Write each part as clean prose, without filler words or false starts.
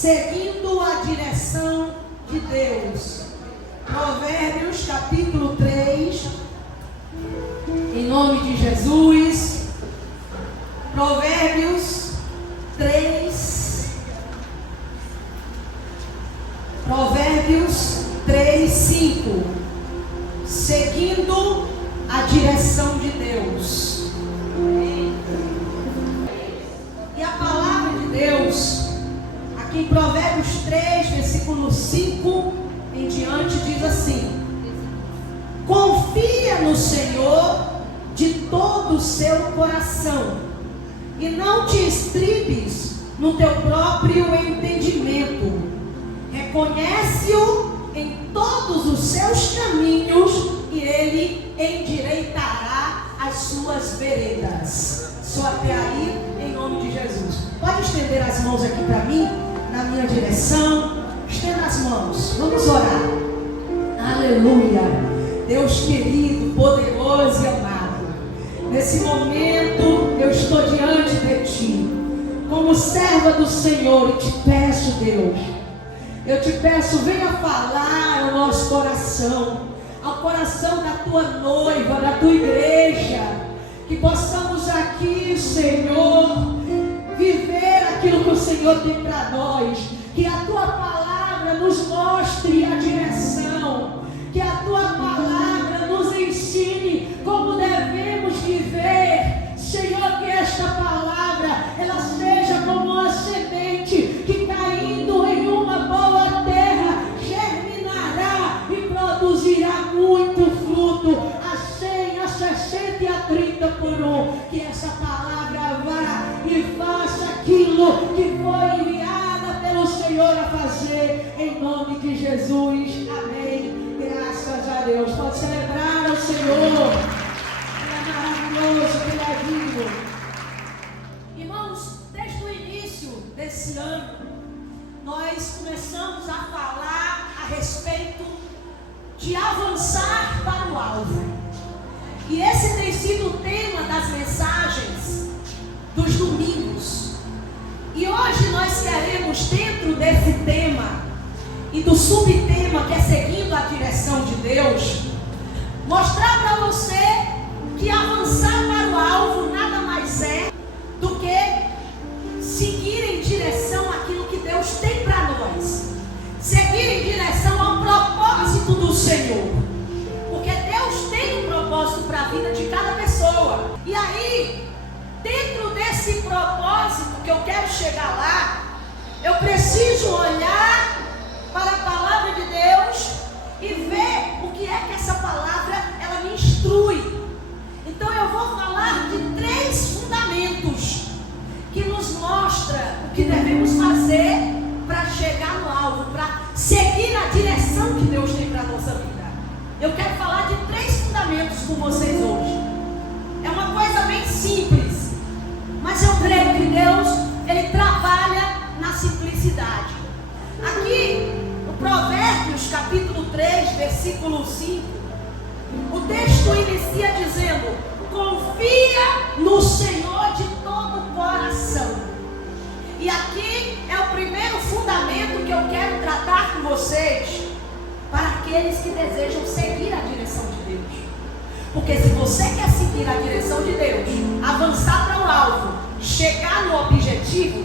seguindo a direção de Deus. Provérbios capítulo 3, em nome de Jesus. Provérbios 3, Provérbios 3, 5. Seguindo a direção de Deus. E a palavra de Deus, aqui em Provérbios 3, versículo 5 em diante, diz assim: confia no Senhor de todo o seu coração, e não te estribes no teu próprio entendimento. Reconhece-o em todos os seus caminhos, e ele endireitará as suas veredas. Só até aí, em nome de Jesus. Pode estender as mãos aqui para mim, na minha direção. Estenda as mãos, vamos orar. Aleluia. Deus querido, poderoso e amado, nesse momento eu estou diante de Ti, como serva do Senhor, e te peço, Deus, eu te peço, venha falar ao nosso coração, ao coração da Tua noiva, da Tua igreja, que possamos aqui, Senhor, viver aquilo que o Senhor tem para nós, que a Tua palavra nos mostre a direção, que a Tua palavra nos ensine como devemos viver, Senhor, que esta palavra, ela seja como uma semente que caindo em uma boa terra, germinará e produzirá muito fruto, a 100, a 60 e a 30 por um, que essa palavra vá e faça aquilo que foi enviada pelo Senhor a fazer, em nome de Jesus, amém. Graças a Deus. Pode celebrar ao Senhor. Ele é maravilhoso, Ele é vivo. Irmãos, desde o início desse ano, nós começamos a falar a respeito de avançar para o alvo. E esse tem sido o tema das mensagens dos domingos. E hoje nós queremos, dentro desse tema e do subtema que é seguindo a direção de Deus, mostrar para você que avançar para o alvo nada mais é do que seguir em direção àquilo que Deus tem para nós, seguir em direção ao propósito do Senhor, porque Deus tem um propósito para a vida de cada pessoa. E aí, dentro desse propósito que eu quero chegar lá, eu preciso olhar para a palavra de Deus e ver o que é que essa palavra ela me instrui. Então eu vou falar de 3 fundamentos que nos mostra o que devemos fazer para chegar no alvo, para seguir a direção que Deus tem para a nossa vida. Eu quero falar de 3 fundamentos com vocês hoje. É uma coisa bem simples, mas eu creio que Deus, Ele trabalha na simplicidade. Aqui, no Provérbios capítulo 3, versículo 5, o texto inicia dizendo: confia no Senhor de todo o coração. E aqui é o primeiro fundamento que eu quero tratar com vocês, para aqueles que desejam seguir a direção de Deus. Porque se você quer seguir a direção de Deus, avançar para o alvo, chegar no objetivo,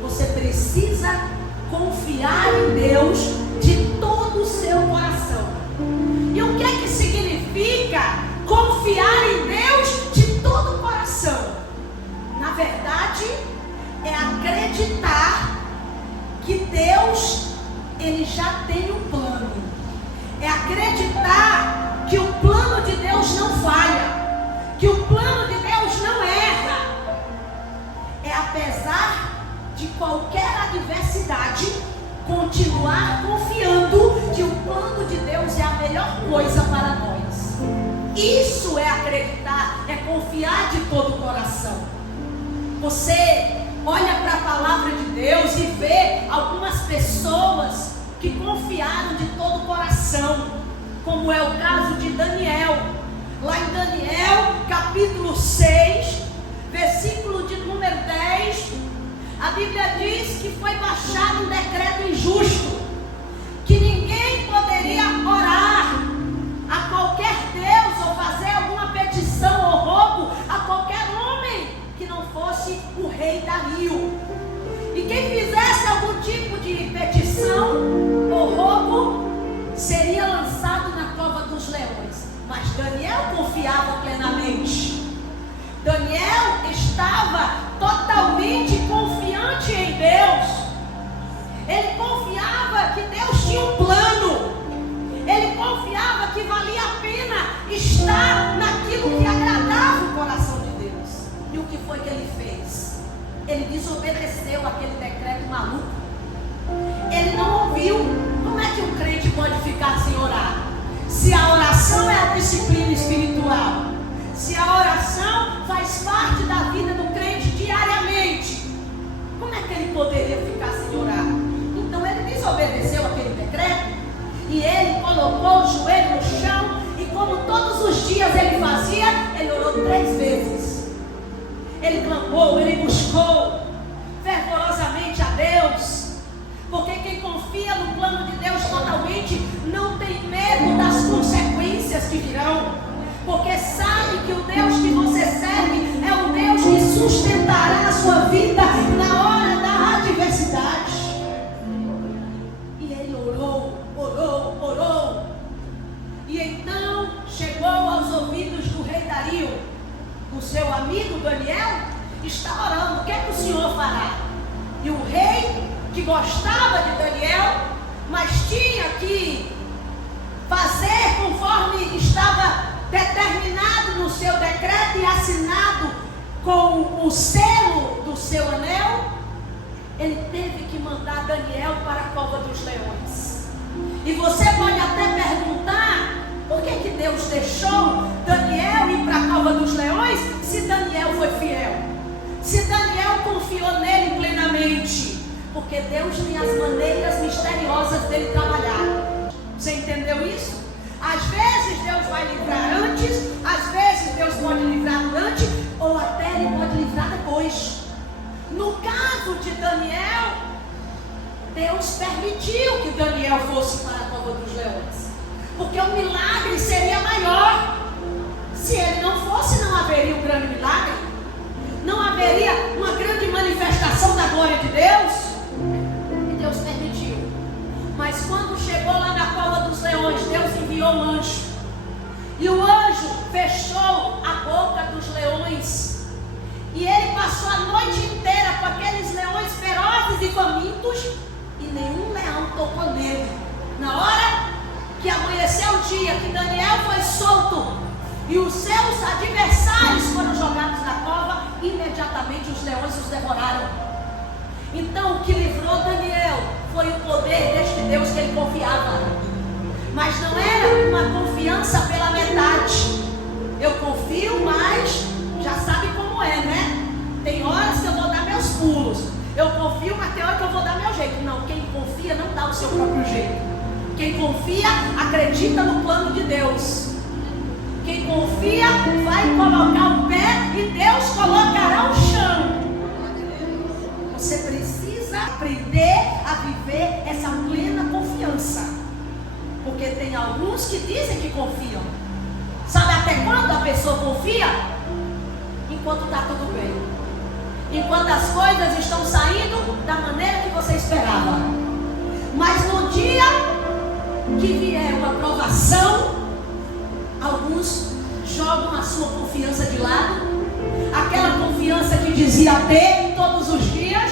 você precisa confiar em Deus de todo o seu coração. E o que é que significa confiar em Deus de todo o coração? Na verdade, é acreditar que Deus, Ele já tem um plano. É acreditar que o plano de Deus não falha, que o plano de Deus não erra. É apesar de qualquer adversidade, continuar confiando que o plano de Deus é a melhor coisa para nós. Isso é acreditar, é confiar de todo o coração. Você olha para a palavra de Deus e vê algumas pessoas que confiaram de todo o coração, como é o caso de Daniel. Lá em Daniel, capítulo 6, versículo de número 10, a Bíblia diz que foi baixado um decreto injusto, que ninguém poderia orar a qualquer Deus ou fazer alguma petição ou rogo a qualquer homem que não fosse o rei Dario. E quem fizesse algum tipo de petição ou rogo seria lançado na cova dos leões. Mas Daniel confiava plenamente. Daniel estava totalmente confiante em Deus. Ele confiava que Deus tinha um plano. Ele confiava que valia a pena estar naquilo que agradava o coração de Deus. E o que foi que ele fez? Ele desobedeceu aquele decreto maluco. Ele não ouviu. Como é que um crente pode ficar sem orar? Se a oração é a disciplina espiritual, se a oração faz parte da vida do crente diariamente, como é que ele poderia ficar sem orar? Então ele desobedeceu aquele decreto e ele colocou o joelho no chão, e como todos os dias ele fazia, ele orou 3 vezes. Ele clamou, ele buscou fervorosamente a Deus, porque quem confia no plano de Deus totalmente não tem medo das consequências que virão, porque sabe que o Deus que você serve é o Deus que sustentará a sua vida na hora da adversidade. E ele orou, e então chegou aos ouvidos do rei Dario: o seu amigo Daniel está orando, o que é que o senhor fará? E o rei, que gostava de Daniel, mas tinha que fazer conforme estava determinado no seu decreto e assinado com o selo do seu anel, ele teve que mandar Daniel para a cova dos leões. E você pode até perguntar: por que Deus deixou Daniel ir para a cova dos leões, se Daniel foi fiel? Se Daniel confiou nele plenamente? Porque Deus tem as maneiras misteriosas dele trabalhar. Você entendeu isso? Às vezes Deus vai livrar antes, às vezes Deus pode livrar durante, ou até Ele pode livrar depois. No caso de Daniel, Deus permitiu que Daniel fosse para a cova dos leões, porque o milagre seria maior. Se ele não fosse, não haveria um grande milagre, não haveria uma grande manifestação da glória de Deus. E Deus permitiu. Mas quando chegou lá na cova dos leões, Deus enviou um anjo, e o anjo fechou a boca dos leões, e ele passou a noite inteira com aqueles leões ferozes e famintos, e nenhum leão tocou nele. Na hora que amanheceu o dia, que Daniel foi solto e os seus adversários foram jogados na cova, imediatamente os leões os devoraram. Então o que livrou Daniel foi o poder deste Deus que ele confiava. Mas não era uma confiança pela metade. Eu confio, mas já sabe como é, né? Tem horas que eu vou dar meus pulos. Eu confio, mas tem hora que eu vou dar meu jeito. Não, quem confia não dá o seu próprio jeito. Quem confia acredita no plano de Deus. Quem confia vai colocar o pé e Deus colocará o chão. Você precisa aprender a viver essa plena confiança. Porque tem alguns que dizem que confiam. Sabe até quando a pessoa confia? Enquanto está tudo bem. Enquanto as coisas estão saindo da maneira que você esperava. Mas no dia que vier uma provação, alguns jogam a sua confiança de lado. Aquela confiança que dizia ter todos os dias,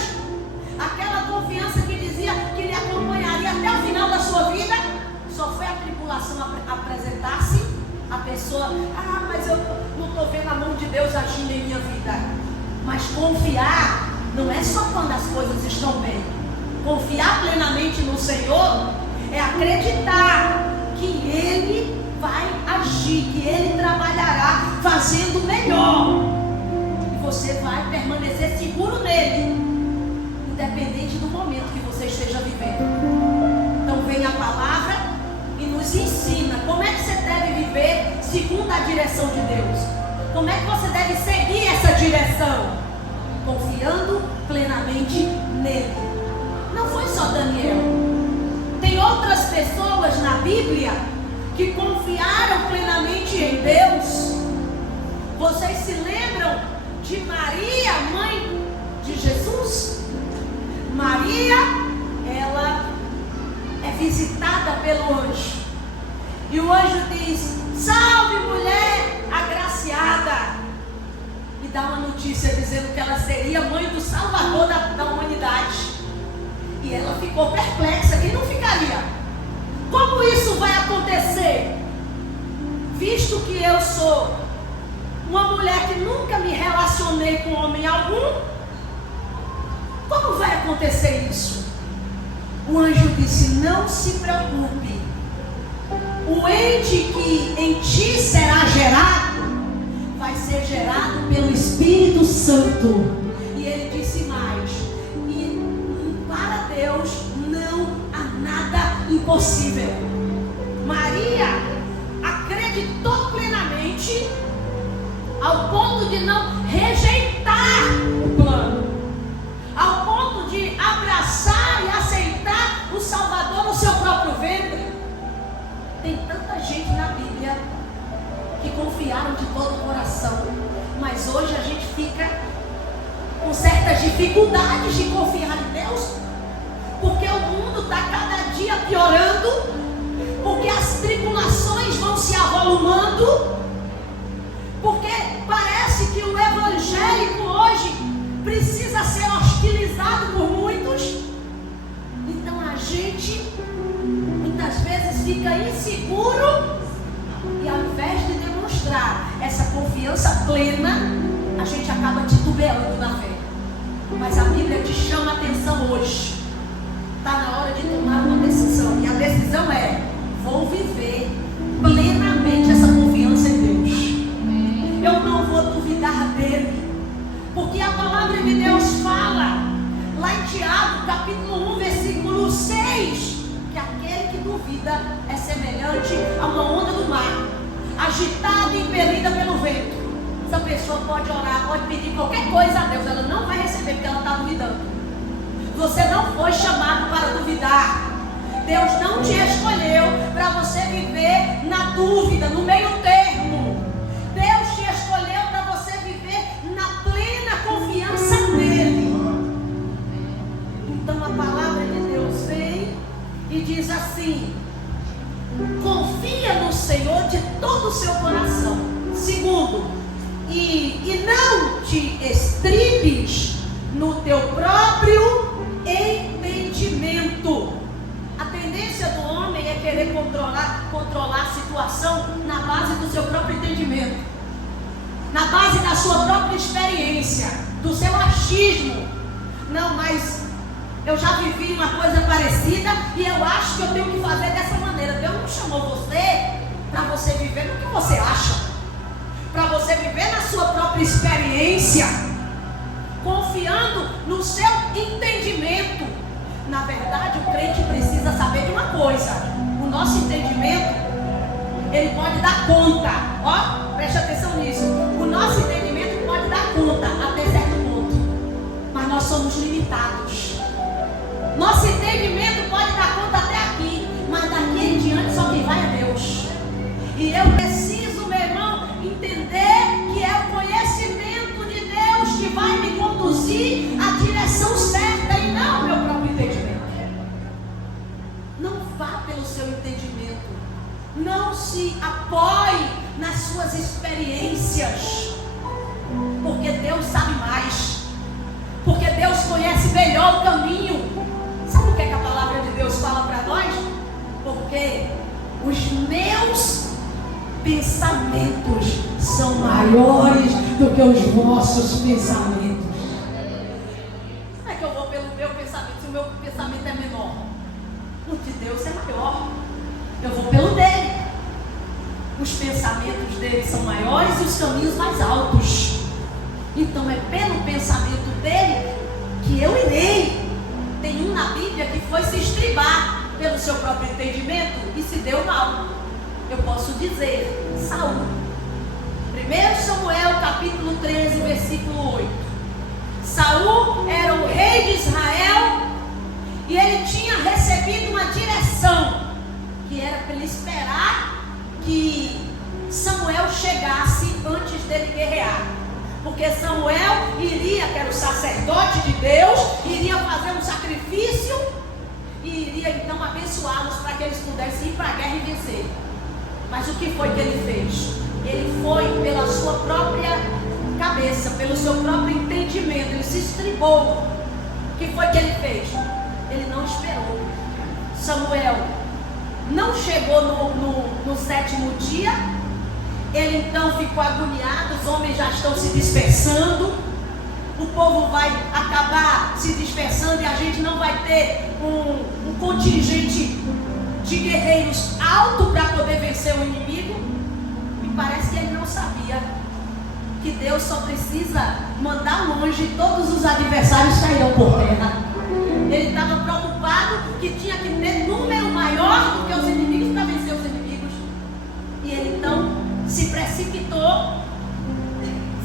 aquela confiança que dizia que lhe acompanharia até o final da sua vida. Só foi a tribulação apresentar-se, a pessoa: mas eu não estou vendo a mão de Deus agindo em minha vida. Mas confiar não é só quando as coisas estão bem. Confiar plenamente no Senhor é acreditar que Ele vai agir, que Ele trabalhará fazendo melhor. E você vai permanecer seguro nele, independente do momento que você esteja vivendo. Então vem a palavra e nos ensina como é que você deve viver segundo a direção de Deus. Como é que você deve seguir essa direção? Confiando plenamente nele. Não foi só Daniel. Tem outras pessoas na Bíblia que confiaram plenamente em Deus. Vocês se lembram de Maria, mãe de Jesus? Maria, ela é visitada pelo anjo. E o anjo diz: salve, mulher agraciada. E dá uma notícia dizendo que ela seria mãe do Salvador da humanidade. E ela ficou perplexa. Quem não ficaria? Como isso vai acontecer? Visto que eu sou uma mulher que nunca me relacionei com homem algum, como vai acontecer isso? O anjo disse: não se preocupe. O ente que em ti será gerado vai ser gerado pelo Espírito Santo. E ele disse mais: e para Deus não há nada impossível. Maria acreditou plenamente ao ponto de não rejeitar o plano, ao ponto de abraçar e aceitar o Salvador no seu próprio ventre. Tem tanta gente na Bíblia que confiaram de todo o coração, mas hoje a gente fica com certas dificuldades de confiar em Deus, porque o mundo está cada dia piorando, porque as tribulações vão se avolumando, porque parece que o evangélico hoje precisa ser hostilizado por muitos. Então a gente muitas vezes fica inseguro e ao invés de demonstrar essa confiança plena, a gente acaba titubeando na fé. Mas a Bíblia te chama a atenção hoje. Está na hora de tomar uma decisão. E a decisão é: vou viver plenamente essa confiança em Deus. Eu não vou duvidar dele. Porque a palavra de Deus fala lá em Tiago, capítulo 1, versículo 6, que aquele que duvida é semelhante a uma onda do mar, agitada e impelida pelo vento. Essa pessoa pode orar, pode pedir qualquer coisa a Deus, ela não vai receber porque ela está duvidando. Você não foi chamado para duvidar. Deus não te escolheu para você viver na dúvida, no meio termo. Deus te escolheu para você viver na plena confiança nele. Então a palavra de Deus vem e diz assim: confia no Senhor de todo o seu coração. Segundo, e não te estribes no teu próprio entendimento. A tendência do homem é querer controlar a situação na base do seu próprio entendimento, na base da sua própria experiência, do seu achismo. Não, mas eu já vivi uma coisa parecida e eu acho que eu tenho que fazer dessa maneira. Deus não chamou você para você viver no que você acha, para você viver na sua própria experiência, confiando no seu entendimento. Na verdade, o crente precisa saber de uma coisa: o nosso entendimento, ele pode dar conta. Ó, preste atenção nisso. O nosso entendimento pode dar conta até certo ponto, mas nós somos limitados. Nosso entendimento pode dar conta até aqui, mas daqui em diante só quem vai é Deus. E eu preciso, meu irmão, entender que é o conhecimento de Deus que vai me conduzir à direção certa e não o meu próprio entendimento. Não vá pelo seu entendimento. Não se apoie nas suas experiências, porque Deus sabe mais, porque Deus conhece melhor o caminho. Sabe o que é que a palavra de Deus fala para nós? Porque os meus pensamentos são maiores do que os vossos pensamentos. Como é que eu vou pelo meu pensamento se o meu pensamento é menor? O de Deus é maior. Eu vou pelo dele. Os pensamentos dele são maiores e os caminhos mais altos. Então é pelo pensamento dele que eu irei. Tem um na Bíblia que foi se estribar pelo seu próprio entendimento e se deu mal. Eu posso dizer, Saul. 1 Samuel capítulo 13, versículo 8. Saul era o rei de Israel esperar que Samuel chegasse antes dele guerrear. Porque Samuel iria, que era o sacerdote de Deus, iria fazer um sacrifício e iria então abençoá-los para que eles pudessem ir para a guerra e vencer. Mas o que foi que ele fez? Ele foi pela sua própria cabeça, pelo seu próprio entendimento, ele se estribou. O que foi que ele fez? Ele não esperou. Samuel não chegou no 7º dia. Ele então ficou agoniado, os homens já estão se dispersando, o povo vai acabar se dispersando e a gente não vai ter um contingente de guerreiros alto para poder vencer o inimigo. E parece que ele não sabia que Deus só precisa mandar longe e todos os adversários cairão por terra. Ele estava preocupado que tinha que ter número maior do que os inimigos para vencer os inimigos. E ele então se precipitou,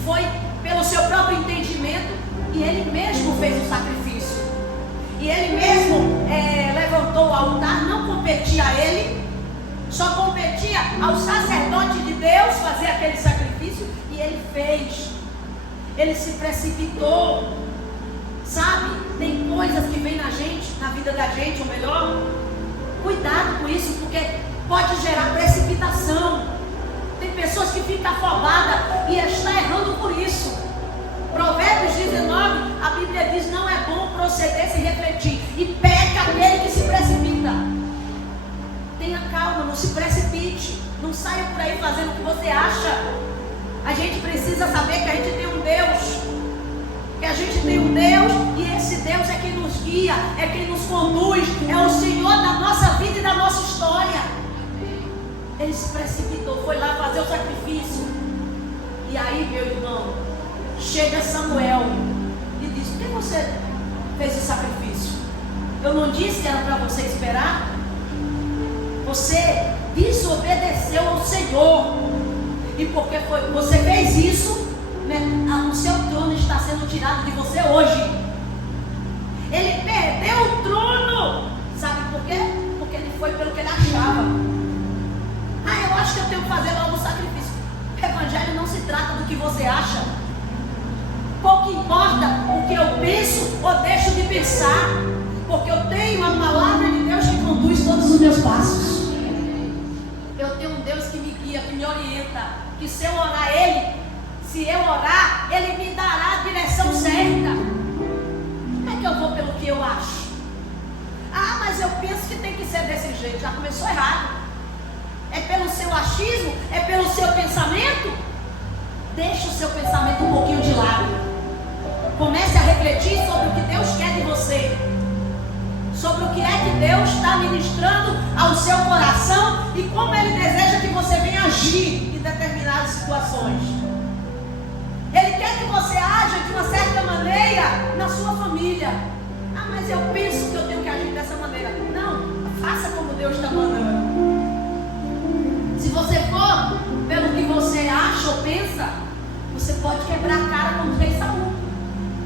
foi pelo seu próprio entendimento e ele mesmo fez o sacrifício. E ele mesmo levantou o altar, não competia a ele, só competia ao sacerdote de Deus fazer aquele sacrifício, e ele fez. Ele se precipitou. Sabe, tem coisas que vêm na gente, na vida da gente, ou melhor, cuidado com isso, porque pode gerar precipitação. Tem pessoas que ficam afobadas e estão errando por isso. Provérbios 19, a Bíblia diz: não é bom proceder sem refletir, e peca aquele que se precipita. Tenha calma, não se precipite, não saia por aí fazendo o que você acha. A gente precisa saber que a gente tem um Deus, que a gente tem um Deus, e esse Deus é quem nos guia, é quem nos conduz, é o Senhor da nossa vida e da nossa história. Ele se precipitou, foi lá fazer o sacrifício. E aí, meu irmão, chega Samuel e diz: por que você fez o sacrifício? Eu não disse que era para você esperar? Você desobedeceu ao Senhor, e porque você fez isso, o seu trono está sendo tirado de você hoje. Ele perdeu o trono. Sabe por quê? Porque ele foi pelo que ele achava. Eu acho que eu tenho que fazer logo o sacrifício. O evangelho não se trata do que você acha. Pouco importa o que eu penso ou deixo de pensar, porque eu tenho a palavra de Deus que conduz todos os meus passos. Eu tenho um Deus que me guia, que me orienta, que se eu orar se eu orar, Ele me dará a direção certa. Como é que eu vou pelo que eu acho? Mas eu penso que tem que ser desse jeito. Já começou errado. É pelo seu achismo? É pelo seu pensamento? Deixa o seu pensamento um pouquinho de lado. Comece a refletir sobre o que Deus quer de você, sobre o que é que Deus está ministrando ao seu coração e como Ele deseja que você venha agir em determinadas situações. Ele quer que você haja de uma certa maneira na sua família. Mas eu penso que eu tenho que agir dessa maneira. Não, faça como Deus está mandando. Se você for pelo que você acha ou pensa, você pode quebrar a cara como o rei Saul.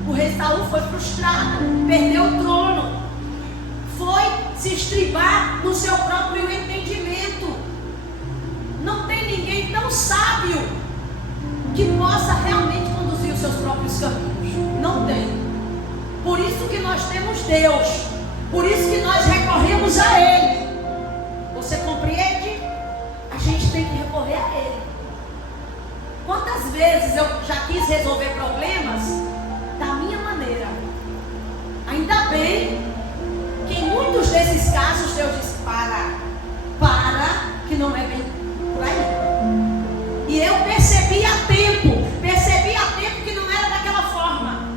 O rei Saul foi frustrado, perdeu o trono, foi se estribar no seu próprio entendimento. Não tem ninguém tão sábio que possa realmente conduzir os seus próprios caminhos. Não tem. Por isso que nós temos Deus, por isso que nós recorremos a Ele. Você compreende? A gente tem que recorrer a Ele. Quantas vezes eu já quis resolver problemas da minha maneira? Ainda bem que em muitos desses casos Deus diz: para, que não é bem por aí. E eu percebi a tempo que não era daquela forma.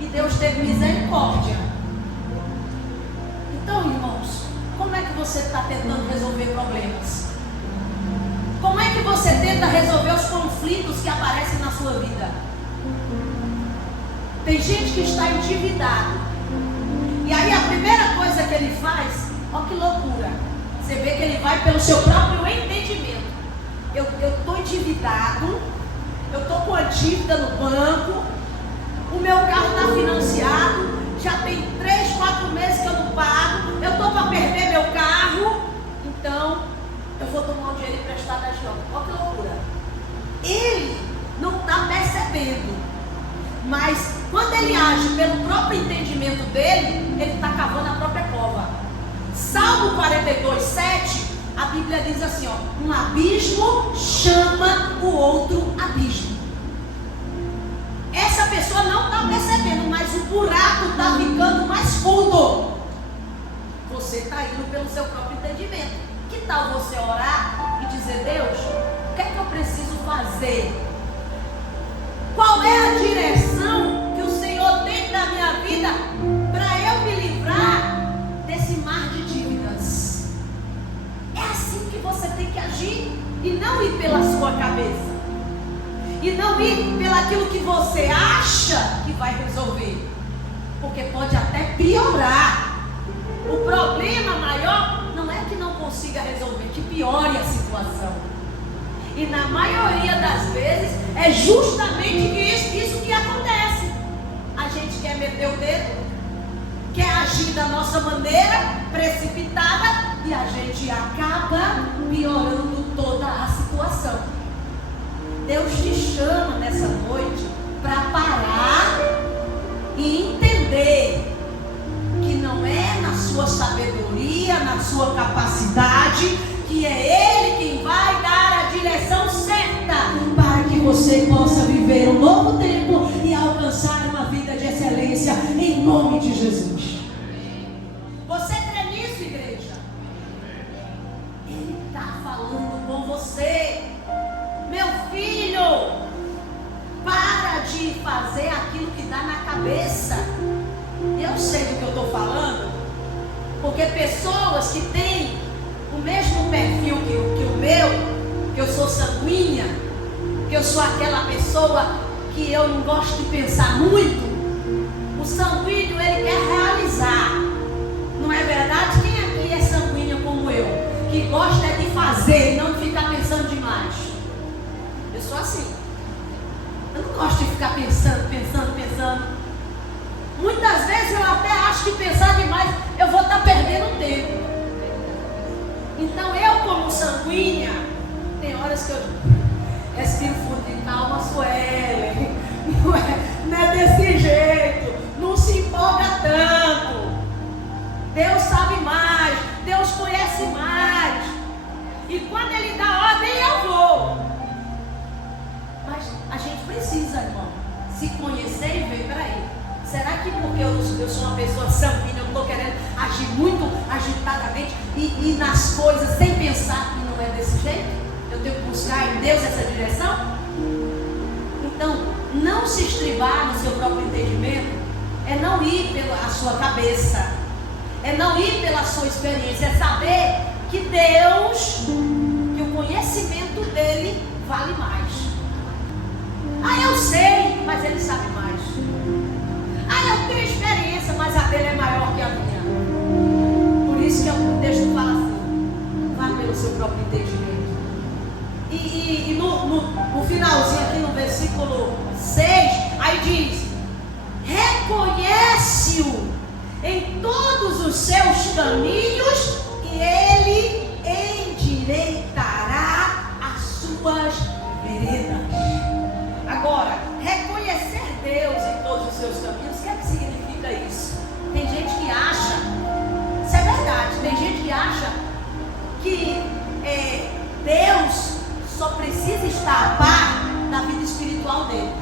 E Deus teve misericórdia. Então, irmãos, como é que você está tentando resolver problemas? Como é que você tenta resolver os conflitos que aparecem na sua vida? Tem gente que está endividado. E aí a primeira coisa que ele faz, ó que loucura, você vê que ele vai pelo seu próprio entendimento. Eu estou endividado, eu estou com a dívida no banco, o meu carro está financiado, já tem 3, 4 meses que eu não pago, eu estou para perder meu carro. Então olha que loucura. Ele não está percebendo, mas quando ele age pelo próprio entendimento dele, ele está cavando a própria cova. Salmo 42:7, a Bíblia diz assim, ó: um abismo chama o outro abismo. Essa pessoa não está percebendo, mas o buraco está ficando mais fundo. Você está indo pelo seu próprio entendimento. Que tal você orar e dizer: Deus, o que é que eu preciso fazer? Qual é a direção que o Senhor tem na minha vida para eu me livrar desse mar de dívidas? É assim que você tem que agir, e não ir pela sua cabeça, e não ir pelaquilo que você acha que vai resolver, porque pode até piorar. O problema maior não é que não consiga resolver, que piore a situação. E na maioria das vezes é justamente isso que acontece. A gente quer meter o dedo, quer agir da nossa maneira precipitada, e a gente acaba piorando toda a situação. Deus te chama nessa noite para parar e entender que não é na sua sabedoria, na sua capacidade, que é Ele quem vai dar a direção certa para que você possa viver um novo tempo e alcançar uma vida de excelência em nome de Jesus. Você crê nisso, igreja? Ele está falando com você. Meu filho, para de fazer aquilo que dá na cabeça. Eu sei do que eu estou falando, porque pessoas que têm o mesmo perfil que o meu, que eu sou sanguínea, que eu sou aquela pessoa que eu não gosto de pensar muito. O sanguíneo, ele quer realizar. Não é verdade? Quem aqui é sanguíneo como eu, que gosta de fazer e não de ficar pensando demais? Eu sou assim. Eu não gosto de ficar pensando. Muitas vezes eu até acho que pensar demais eu vou estar perdendo tempo. Então eu, como sanguínea, tem horas que eu respiro fundo e calma, Suelen. Não é desse jeito. Não se empolga tanto. Deus sabe mais. Deus conhece mais. E quando Ele dá ordem, eu vou. Mas a gente precisa, irmão, se conhecer e ver, peraí. Será que porque eu sou uma pessoa sanguínea, eu estou querendo agir muito agitadamente e nas coisas sem pensar que não é desse jeito? Eu tenho que buscar em Deus essa direção? Então, não se estribar no seu próprio entendimento é não ir pela sua cabeça, é não ir pela sua experiência, é saber que Deus, que o conhecimento dele vale mais. Eu sei, mas Ele sabe mais. Eu tenho experiência, mas a dele é maior que a minha. Por isso que o texto fala assim: vá pelo seu próprio entendimento. E no finalzinho aqui no versículo 6, aí diz: reconhece-o em todos os seus caminhos e Ele endireitará as suas veredas. Agora, reconhecer Deus em todos os seus caminhos, o que é que significa isso? Tem gente que acha, isso é verdade, tem gente que acha que Deus só precisa estar a par da vida espiritual dele.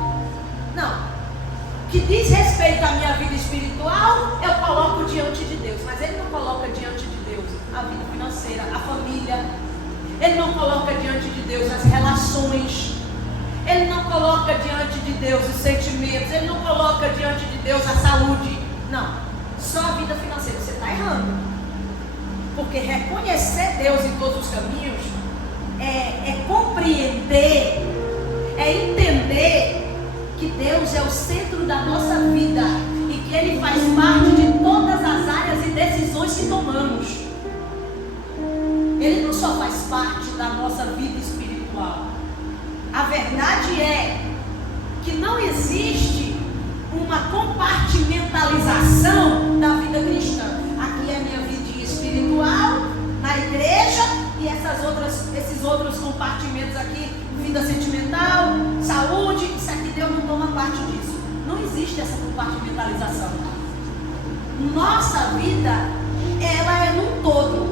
Não. O que diz respeito à minha vida espiritual, eu coloco diante de Deus, mas Ele não coloca diante de Deus a vida financeira, a família. Ele não coloca diante de Deus as relações. Ele não coloca diante de Deus os sentimentos. Ele não coloca diante de Deus a saúde. Não, só a vida financeira. Você está errando. Porque reconhecer Deus em todos os caminhos é compreender, é entender que Deus é o centro da nossa vida e que Ele faz parte de todas as áreas e decisões que tomamos. Ele não só faz parte da nossa vida espiritual. A verdade é que não existe uma compartimentalização da vida cristã. Aqui é a minha vida espiritual, na igreja, e esses outros compartimentos localização. Nossa vida, ela é num todo.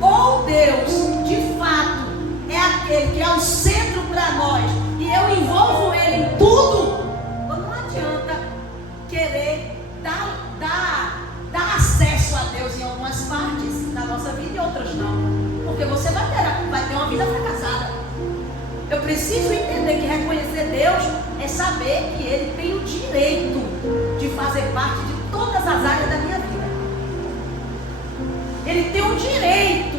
Ou Deus, de fato, é aquele que é o centro para nós e eu envolvo Ele em tudo, ou não adianta querer dar acesso a Deus em algumas partes da nossa vida e outras não, porque você vai ter uma vida fracassada. Eu preciso entender que reconhecer Deus é saber que Ele tem o direito de fazer parte de todas as áreas da minha vida. Ele tem o direito.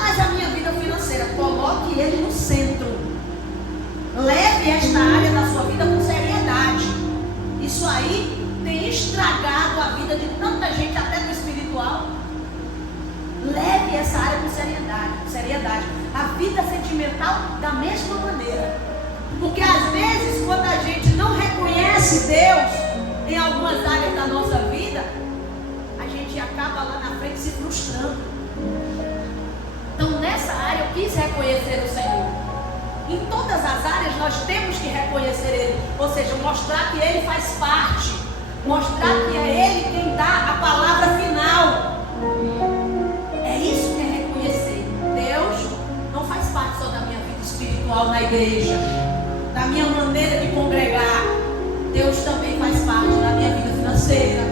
Mas a minha vida financeira, coloque Ele no centro. Leve esta área da sua vida com seriedade. Isso aí tem estragado a vida de tanta gente, até no espiritual. Leve essa área com seriedade. A vida sentimental da mesma maneira. Porque às vezes, quando a gente não reconhece Deus em algumas áreas da nossa vida, a gente acaba lá na frente se frustrando. Então nessa área eu quis reconhecer o Senhor. Em todas as áreas nós temos que reconhecer Ele. Ou seja, mostrar que Ele faz parte. Mostrar que é Ele quem dá a palavra final. É isso que é reconhecer. Deus não faz parte só da minha vida espiritual na igreja, da minha maneira de congregar. Deus também faz parte da minha vida financeira,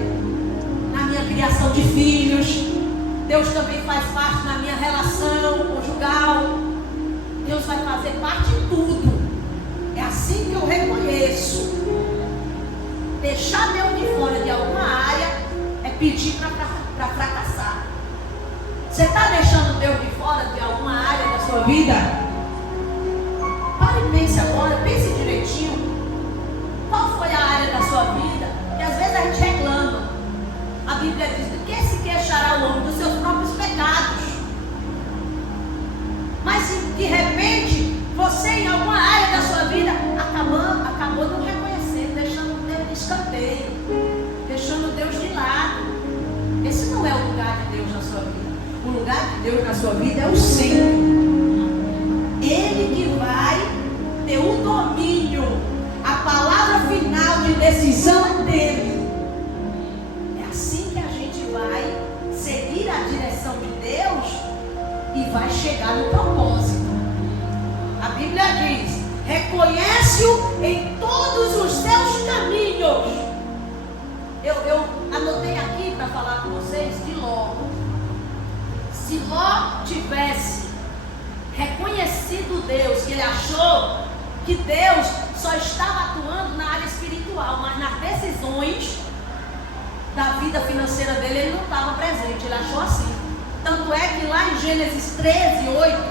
na minha criação de filhos. Deus também faz parte na minha relação conjugal. Deus vai fazer parte em tudo. É assim que eu reconheço. Deixar Deus de fora de alguma área é pedir para fracassar. Você está deixando Deus de fora de alguma área da sua vida? Pare e pense agora, pense direitinho. Qual foi a área da sua vida que às vezes a gente reclama? A Bíblia diz: de que se queixará o homem? Dos seus próprios pecados. Mas se de repente você em alguma área da sua vida acabou não reconhecendo, deixando Deus de escanteio, deixando Deus de lado. Esse não é o lugar de Deus na sua vida. O lugar de Deus na sua vida é o centro. Ele que vai ter o domínio. A palavra final de decisão é dele. É assim que a gente vai seguir a direção de Deus e vai chegar no propósito. A Bíblia diz: reconhece-o em todos os seus caminhos. Eu anotei aqui para falar com vocês de Ló. Se Ló tivesse reconhecido Deus, que ele achou que Deus só estava atuando na área espiritual, mas nas decisões da vida financeira dele ele não estava presente, ele achou assim. Tanto é que lá em Gênesis 13, 8,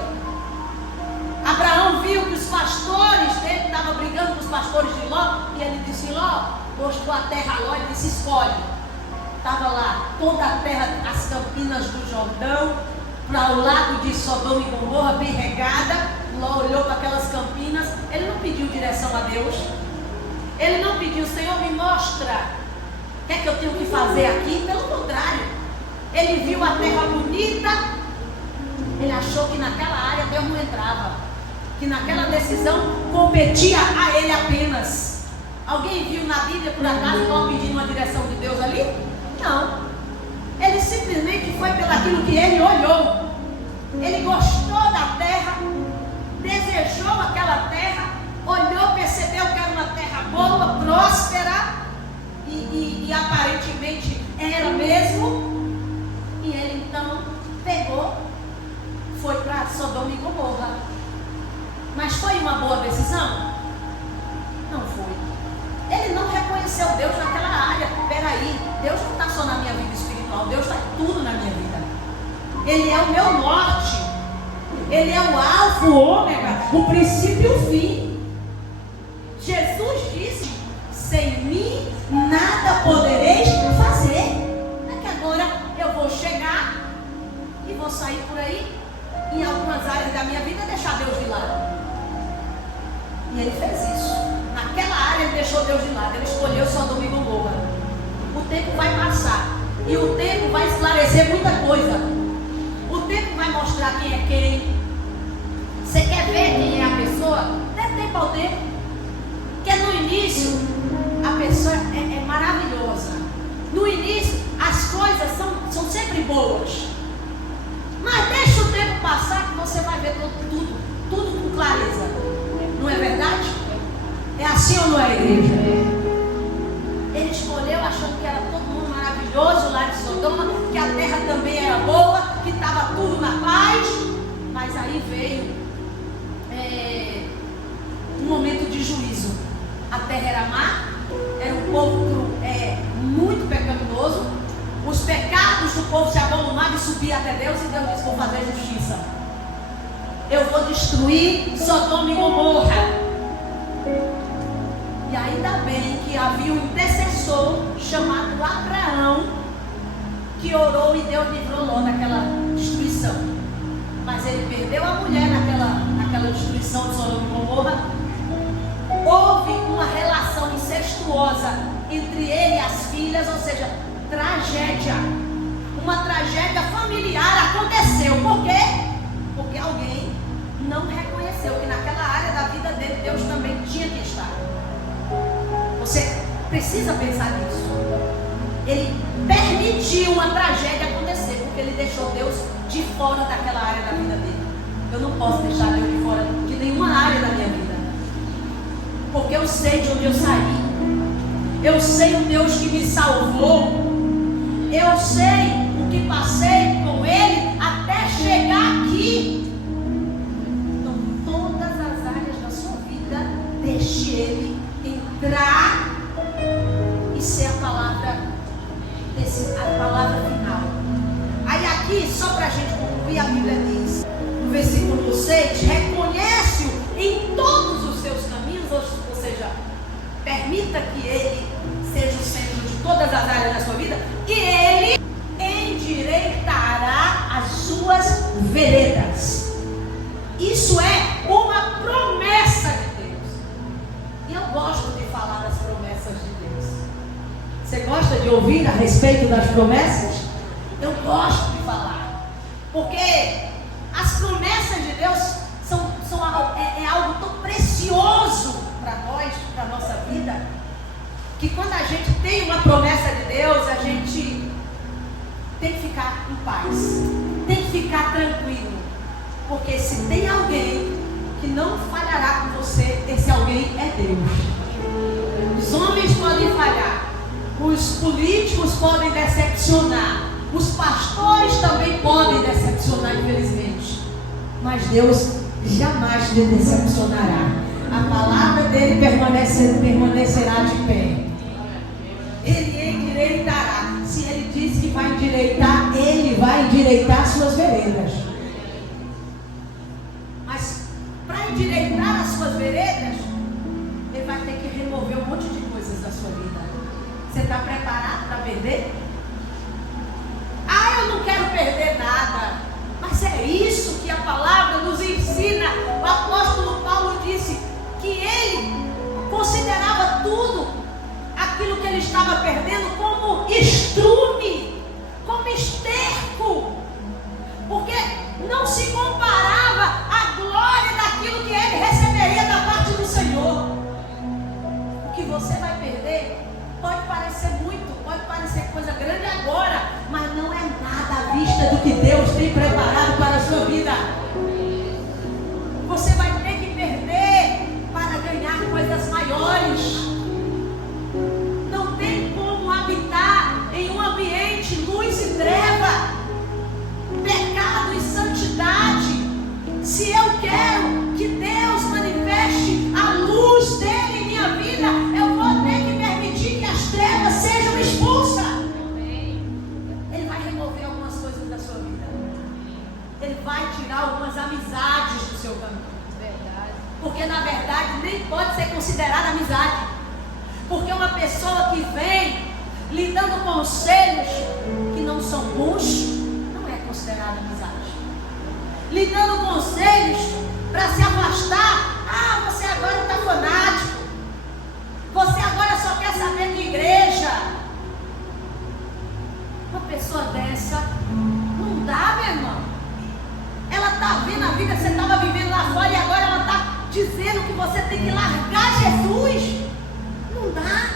Abraão viu que os pastores dele estavam brigando com os pastores de Ló, e ele disse: Ló, mostrou a terra a Ló e disse: escolhe. Estava lá toda a terra, as campinas do Jordão, para o lado de Sodoma e Gomorra, bem regada. Ló olhou para aquelas campinas. Ele não pediu direção a Deus. Ele não pediu: Senhor, me mostra o que é que eu tenho que fazer aqui. Pelo contrário, ele viu a terra bonita. Ele achou que naquela área Deus não entrava, que naquela decisão competia a ele apenas. Alguém viu na Bíblia por acaso Ló pedindo uma direção de Deus ali? Não. Ele simplesmente foi pelaquilo que ele olhou. Ele gostou da terra, desejou aquela terra, olhou, percebeu que era uma terra boa, próspera, e aparentemente era mesmo. E ele então pegou, foi para Sodoma e Gomorra. Mas foi uma boa decisão? Não foi. Ele não reconheceu Deus naquela área. Peraí, Deus não está só na minha vida espiritual, Deus está em tudo na minha vida. Ele é o meu norte. Ele é o alfa, o ômega, o princípio e o fim. Jesus disse: sem mim nada podereis fazer. É que agora eu vou chegar e vou sair por aí, em algumas áreas da minha vida, deixar Deus de lado. E ele fez isso. Naquela área ele deixou Deus de lado. Ele escolheu Sodoma e Gomorra. O tempo vai passar. E o tempo vai esclarecer muita coisa. O tempo vai mostrar quem é quem. Você quer ver quem é a pessoa? Dê tempo ao tempo. Porque no início, a pessoa é maravilhosa. No início, as coisas são sempre boas. Mas deixa o tempo passar que você vai ver tudo com clareza. Não é verdade? É assim ou não é, igreja? Ele escolheu achando que era todo mundo maravilhoso lá de Sodoma, que a terra também era boa, que estava tudo na paz. Mas aí veio um momento de juízo. A terra era má, era um povo muito pecaminoso. Os pecados do povo se avolumavam e subiam até Deus, e Deus disse: vou fazer justiça. Eu vou destruir Sodoma e Gomorra. E ainda bem que havia um intercessor chamado Abraão, que orou e Deus livrou Ló daquela destruição. Mas ele perdeu a mulher naquela destruição de Sodoma e Gomorra. Houve uma relação incestuosa entre ele e as filhas, ou seja, tragédia. Uma tragédia familiar aconteceu. Por quê? Porque alguém não reconheceu que naquela área da vida dele Deus também tinha que estar. Você precisa pensar nisso. Ele permitiu uma tragédia acontecer porque ele deixou Deus de fora daquela área da vida dele. Eu não posso deixar Deus de fora de nenhuma área da minha vida, porque eu sei de onde eu saí. Eu sei o Deus que me salvou. Eu sei o que passei com Ele até chegar aqui. Então, todas as áreas da sua vida, deixe Ele entrar e ser a palavra final. Aí aqui, só para a gente concluir, a Bíblia diz, no versículo 6, reconhece-o em todos os seus caminhos, ou seja, permita que Ele seja o centro de todas as áreas da sua vida, e Ele endireitará as suas veredas. Isso é uma promessa de Deus. E eu gosto de falar das promessas de Deus. Você gosta de ouvir a respeito das promessas? Eu gosto de falar, porque as promessas de Deus é algo tão precioso para nós, para a nossa vida, que quando a gente tem uma promessa de Deus, a gente tem que ficar em paz, tem que ficar tranquilo, porque se tem alguém que não falhará com você, esse alguém é Deus. Os homens podem falhar, os políticos podem decepcionar, os pastores também podem decepcionar, infelizmente, mas Deus jamais lhe decepcionará. A palavra dele permanecerá de pé. Ele endireitará. Se ele diz que vai endireitar, ele vai endireitar suas veredas. Mas para endireitar as suas veredas, ele vai ter que remover um monte de coisas da sua vida. Você está preparado para perder? Eu não quero perder nada. Mas é isso que a palavra nos ensina. O apóstolo Paulo disse que ele considerava tudo aquilo que ele estava perdendo como estrume, como esterco, porque não se comparava à glória daquilo que ele receberia da parte do Senhor. O que você vai perder pode parecer muito, pode parecer coisa grande agora, mas não é nada à vista do que Deus tem preparado para a sua vida. Você vai ter que perder para ganhar coisas maiores. Não tem como habitar em um ambiente luz e treva, pecado e santidade. Se eu quero que Deus manifeste a luz dele em minha vida, eu vou ter que permitir que as trevas sejam expulsas. Ele vai remover algumas coisas da sua vida. Ele vai tirar algumas amizades do seu caminho. Porque na verdade nem pode ser considerada amizade. Porque uma pessoa que vem lhe dando conselhos que não são bons, não é considerada amizade. Lhe dando conselhos para se afastar. Você agora está fanático. Você agora só quer saber de igreja. Uma pessoa dessa não dá, meu irmão. Ela está vendo a vida que você estava vivendo lá fora e agora ela está dizendo que você tem que largar Jesus. Não dá.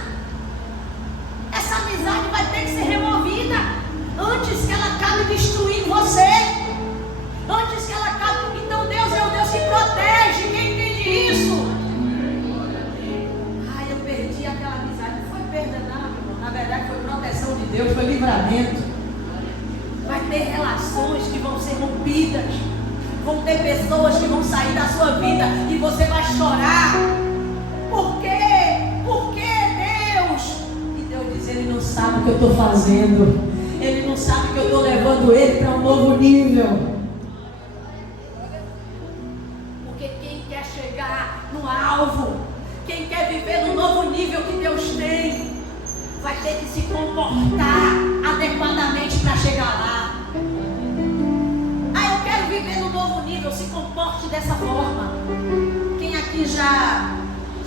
Deus, foi livramento. Vai ter relações que vão ser rompidas. Vão ter pessoas que vão sair da sua vida e você vai chorar. Por quê? Por que Deus? E Deus diz, ele não sabe o que eu estou fazendo. Ele não sabe que eu estou levando ele para um novo nível. Porque quem quer chegar no alvo, quem quer viver no novo nível que Deus tem, vai ter que se comportar adequadamente para chegar lá. Ah, eu quero viver no novo nível, se comporte dessa forma. Quem aqui já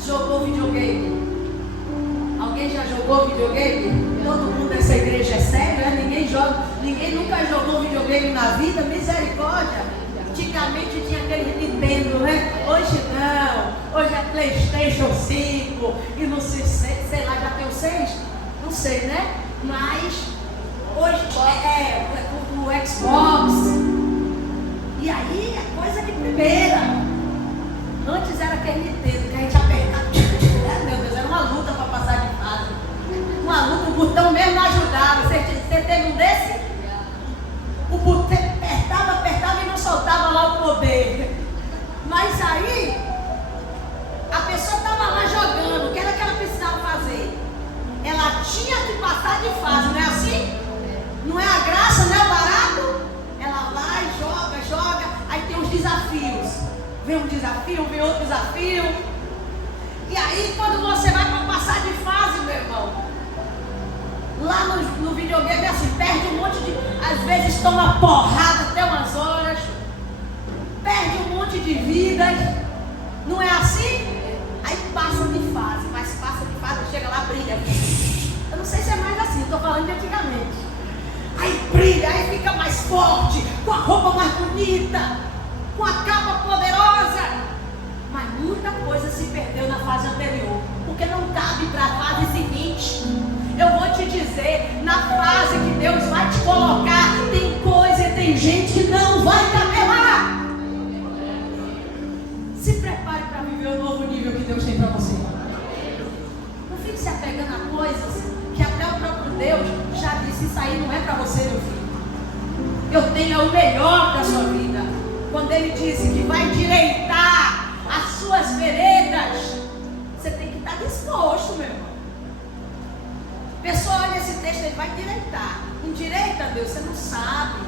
jogou videogame? Alguém já jogou videogame? Todo mundo dessa igreja é sério, né? Ninguém nunca jogou videogame na vida, misericórdia. Antigamente tinha aquele Nintendo, né? Hoje não, hoje é PlayStation 5 e não sei lá, já tem o 6? Não sei, né? Mas hoje é o Xbox. E aí é coisa de primeira. Antes era aquele Nintendo que a gente apertava. Meu Deus, era uma luta para passar de fase. Uma luta, o botão mesmo não ajudava. Você teve um desse? O botão apertava e não soltava lá o poder. Mas aí a pessoa estava lá jogando. O que era que ela precisava fazer? Ela tinha que passar de fase, não é assim? Não é a graça, não é o barato? Ela vai, joga, aí tem os desafios. Vem um desafio, vem outro desafio. E aí quando você vai para passar de fase, meu irmão, lá no videogame é assim, perde um monte de... Às vezes toma porrada até umas horas, perde um monte de vidas. Não é assim? Aí passa de fase, mas passa de fase, chega lá, brilha. Eu não sei se é mais assim, estou falando de antigamente. Aí brilha, aí fica mais forte, com a roupa mais bonita, com a capa poderosa. Mas muita coisa se perdeu na fase anterior, porque não cabe para a fase seguinte. Eu vou te dizer, na fase que Deus vai te colocar, tem coisa e tem gente que não vai caber lá. Se prepare para viver o novo nível que Deus tem para você. Não fique se apegando a coisas que até o próprio Deus já disse, isso aí não é para você, meu filho. Eu tenho o melhor da sua vida. Quando Ele disse que vai endireitar as suas veredas, você tem que estar disposto, meu irmão. A pessoa olha esse texto, ele vai endireitar. Endireita, Deus, você não sabe.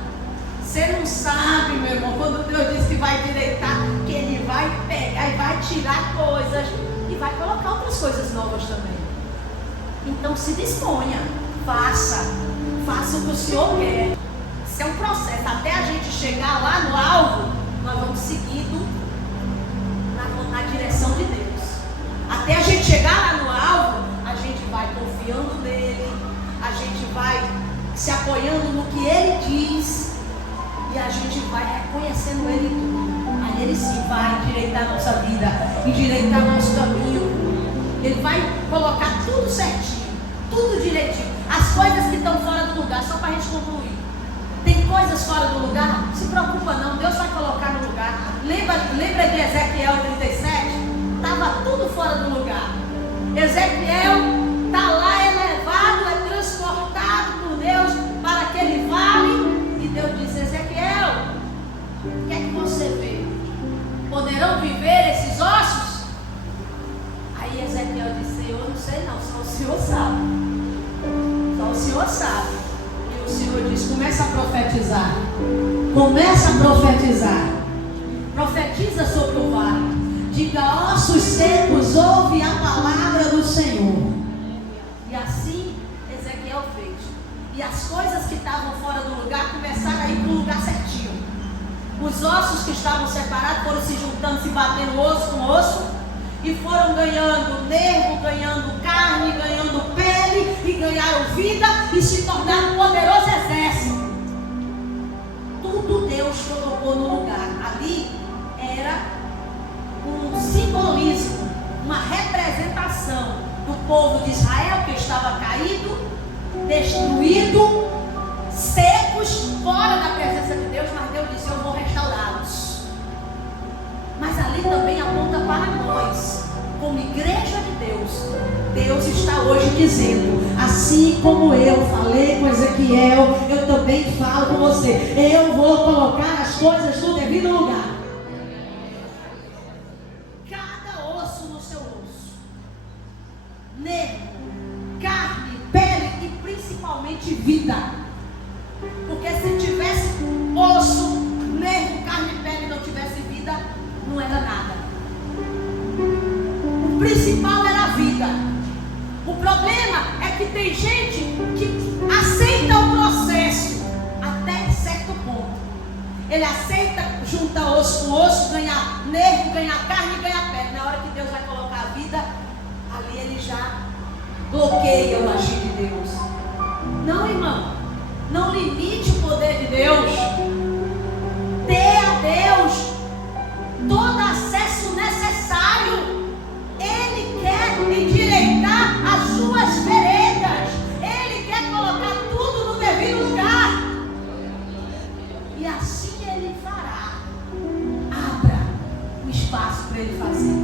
Você não sabe, meu irmão, quando Deus diz que vai endireitar, que Ele vai pegar e vai tirar coisas e vai colocar outras coisas novas também. Então se disponha, faça o que o Senhor quer. Isso é um processo, até a gente chegar lá no alvo, nós vamos seguindo na direção de Deus. Até a gente chegar lá no alvo, a gente vai confiando nele, a gente vai se apoiando no que Ele diz e a gente vai reconhecendo Ele tudo. Aí Ele sim vai endireitar a nossa vida, endireitar nosso caminho. Ele vai colocar tudo certinho, tudo direitinho. As coisas que estão fora do lugar, só para a gente concluir. Tem coisas fora do lugar? Não se preocupa não, Deus vai colocar no lugar. Lembra de Ezequiel 37? Estava tudo fora do lugar. Ezequiel está lá elevado, é transportado por Deus para aquele vale. E Deus diz, Ezequiel, o que é que você vê? Poderão viver esses ossos? Aí Ezequiel disse, eu não sei não, só o Senhor sabe. Só o Senhor sabe. E o Senhor diz, começa a profetizar. Começa a profetizar. Profetiza sobre o vale. Diga, ossos secos, ouve a palavra do Senhor. E assim Ezequiel fez. E as coisas que estavam fora do lugar começaram a ir para o lugar certinho. Os ossos que estavam separados foram se juntando, se batendo osso com osso. E foram ganhando nervo, ganhando carne, ganhando pele. E ganharam vida e se tornaram um poderoso exército. Tudo Deus colocou no lugar. Ali era um simbolismo, uma representação do povo de Israel que estava caído, destruído, secos, fora da presença de Deus, mas Deus disse, eu vou restaurá-los. Mas ali também aponta para nós, como igreja de Deus. Deus Deus está hoje dizendo: assim como eu falei com Ezequiel, eu também falo com você. Eu vou colocar as coisas no devido lugar. Cada osso no seu osso, nervo, carne, pele e principalmente vida. Porque se tivesse osso, nervo, carne e pele e não tivesse vida, não era nada. O principal era a vida. O problema é que tem gente que aceita o processo até certo ponto. Ele aceita juntar osso com osso, ganhar nervo, ganhar carne e ganhar pele. Na hora que Deus vai colocar a vida, ali ele já bloqueia o agir de Deus. Não, irmão. Não limite o poder de Deus. Dê a Deus todo acesso necessário. Ele quer endireitar as suas veredas. Ele quer colocar tudo no devido lugar. E assim ele fará. Abra o espaço para ele fazer.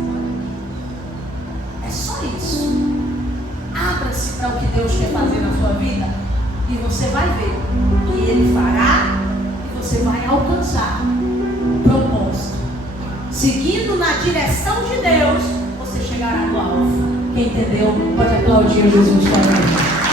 É só isso. Abra-se para o que Deus quer fazer na sua vida. E você vai ver que ele fará e você vai alcançar o propósito. Seguindo na direção de Deus, você chegará no alvo. Quem entendeu, pode aplaudir Jesus também.